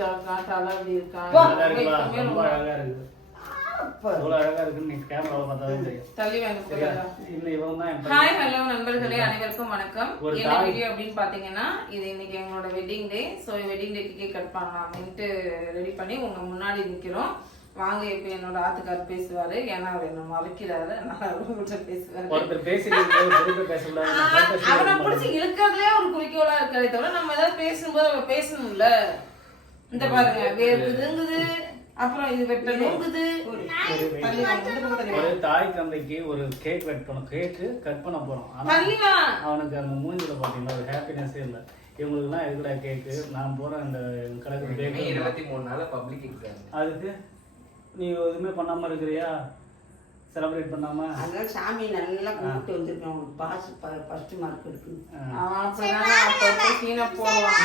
அப்படி இருக்கான் நண்பர்களே அனைவருக்கும் வணக்கம். ஒரு என்ன தாய். வீடியோ அப்படின்னு பாத்தீங்கன்னா இது இன்னைக்கு எங்களோட வெட்டிங் டே ஸோ வெட்டிங் டேக்கு கேக் கட் பண்ணலாம்னுட்டு ரெடி பண்ணி உங்க முன்னாடி நிக்கிறோம். வாங்க இப்ப என்னோட ஆத்துக்கார் பேசுவாரு. ஏன்னா அவர் என்ன மறைக்கிறாரு. அதனால பேசுவாரு. அவனை இல்லாம பிடிச்சி இழுக்கிறதுலே ஒரு குறிக்கோளா இருக்கிறதே தவிர நம்ம ஏதாவது பேசும்போது அவ பேசணும்ல. இந்த பாருங்க வேர்க்குதுங்குது அப்புறம் இது வெட்டணுங்குது ஒரு. தாய் தந்தைக்கு ஒரு கேக் வெட் பண்ண கேக்கு கட் பண்ண போறோம். ஆனா அவனுக்கு அந்த மூஞ்சில பாத்தீங்களா ஒரு ஹாப்பினஸே இல்ல. இவங்களுக்குலாம் எதுக்குடா கேக்கு நான் போறேன் இந்த கிடக்கு. மே கேக்கு இருபத்தி மூணு நாள் பப்ளிக் எக்ஸாம் அதுக்கு நீ எதுவுமே பண்ணாம இருக்கிறியா? செலிப்ரேட் பண்ணாம? அதனால சாமி நல்லா கும்பிட்டு வந்திருக்கேன். உங்களுக்கு பாஸ் ஃபர்ஸ்ட் மார்க் எடுக்கணும்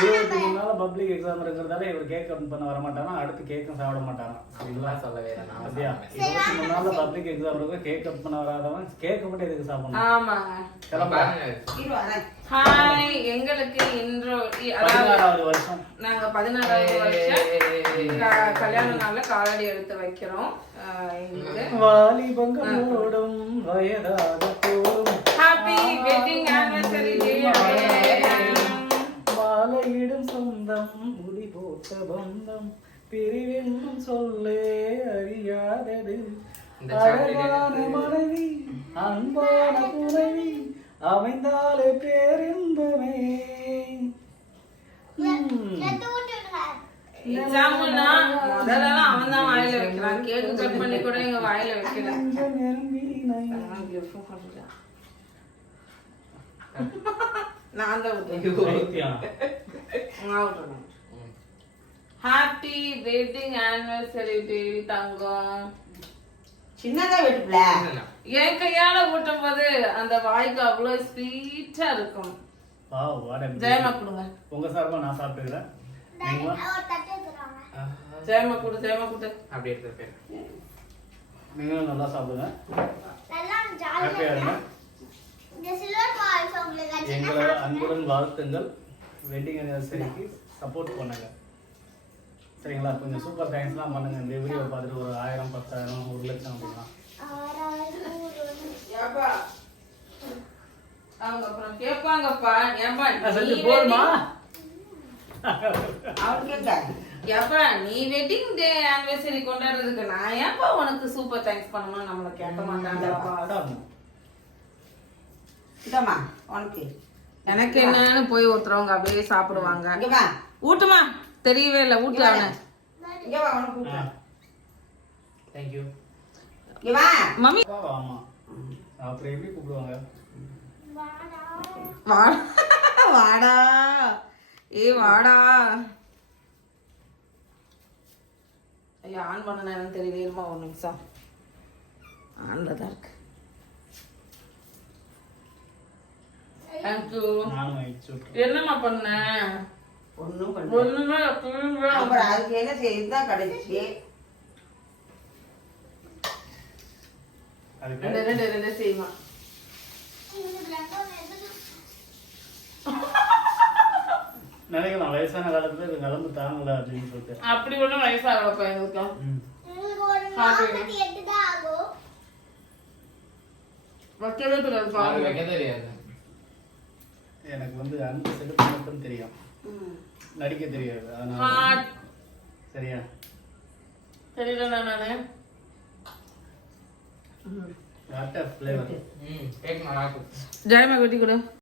இருபத்தி மூணு நாள் பப்ளிக் எக்ஸாம் இருக்கிறதால இவர் கேக் கட் பண்ண வர மாட்டாராம் அடுத்து கேக்கும் சாப்பிட மாட்டாராம் சரிங்களா இதெல்லாம் சொல்ல வேற நான் அப்படியா? இருபத்தி மூணு நாள்ல பப்ளிக் எக்ஸாம் இருக்கு. கேக் கட் பண்ண வராதவன் கேக் மட்டும் எதுக்கு சாப்பிடணும்? வரேன் ஹாய் எங்களுக்கு இன்று பதினாறாவது வருஷம். நாங்க பதினாறாவது வருஷம். கல்யாண நாள்ல காலடி எடுத்து வைக்கிறோம். எங்களுக்கு. வாலிபங்கமோடும் வயதாக போடும் ஹாப்பி வெட்டிங் ஆனிவர்சரி டே மாலையிடும் சொந்தம் முடி போட்ட பந்தம் பிரிவென்னும் சொல்லே அறியாதது இந்த chocolate அழகான எனக்கு- மனைவி அன்பான துணைவி அமைந்தாலே பேரின்பமே அவன் தான் வாயில வைக்கிறான். கேக்கு கட் பண்ணி கூட எங்க வாயில வைக்கல. நான் தான் ஹாப்பி வெட்டிங் ஆனிவர்சரி டே தங்கம். சின்னதா வெட்டுப்ல என் கையால ஊட்டும் போது அந்த வாய்க்கு அவ்வளவு ஸ்வீட்டா இருக்கும். ஜெயமா. கொடுங்க. உங்க சார்பா நான் சாப்பிட்டுக்கிறேன். ஜெயமா கொடு ஜெயமா கொடு அப்படி எடுத்து நீங்களும் நல்லா சாப்பிடுங்க. ஹாப்பியா இருங்க. எங்களை அன்புடன் வாழ்த்துங்கள். வெட்டிங் அனிவர்சரிக்கு சப்போர்ட் பண்ணுங்க. சரிங்களா? கொஞ்சம் சூப்பர் தேங்க்ஸ்லாம் பண்ணுங்க. இந்த வீடியோ பார்த்துட்டு ஒரு ஆயிரம் பத்தாயிரம் ஒரு லட்சம் அப்படின்னா. அவங்க அப்புறம் கேட்பாங்கப்பா நீ போதுமா? ஏப்பா நீ வெட்டிங் டே ஆனிவர்சரி கொண்டாடுறதுக்கு நான் ஏப்பா உனக்கு சூப்பர் தேங்க்ஸ் பண்ணணும்னு நம்மள கேட்க சாப்பிடுங்க. இதாம்மா உனக்கு. எனக்கு என்னன்னு போய் ஒருத்தரவங்க அப்படியே சாப்பிடுவாங்க. ஊட்டுமா தெரியவே இல்ல ஊட்டு அவனை. Thank you mummy. ஆமா அப்புறம் எப்படி கூப்பிடுவாங்க? வாடா. வாடா. ஏ வாடா. ஐயா ஆன் பண்ண என்னன்னு தெரியல. இருமா ஒரு நிமிஷம். ஆன்ல தான் இருக்கு. தேங்க்யூ. என்னம்மா பண்ண? ஒண்ணுமே புரியுங்க அப்புறம் அதுக்கு என்ன கிடைச்சி ரெண்டு ரெண்டு ரெண்டு செய்யுமா நினைக்கலாம் வயசான காலத்துல இது நலம்பு தாங்கல அப்படின்னு சொல்லிட்டு. அப்படி ஒண்ணும் வயசாகலப்பா எங்களுக்கு. ம். வைக்கவே தெரியாது வைக்க தெரியாது. எனக்கு வந்து அன்பு செலுத்த மட்டும் தெரியும். நடிக்க தெரியாது அதனால. சரியா? தெரியல நானு. ஜெயமா வெட்டி கொடு.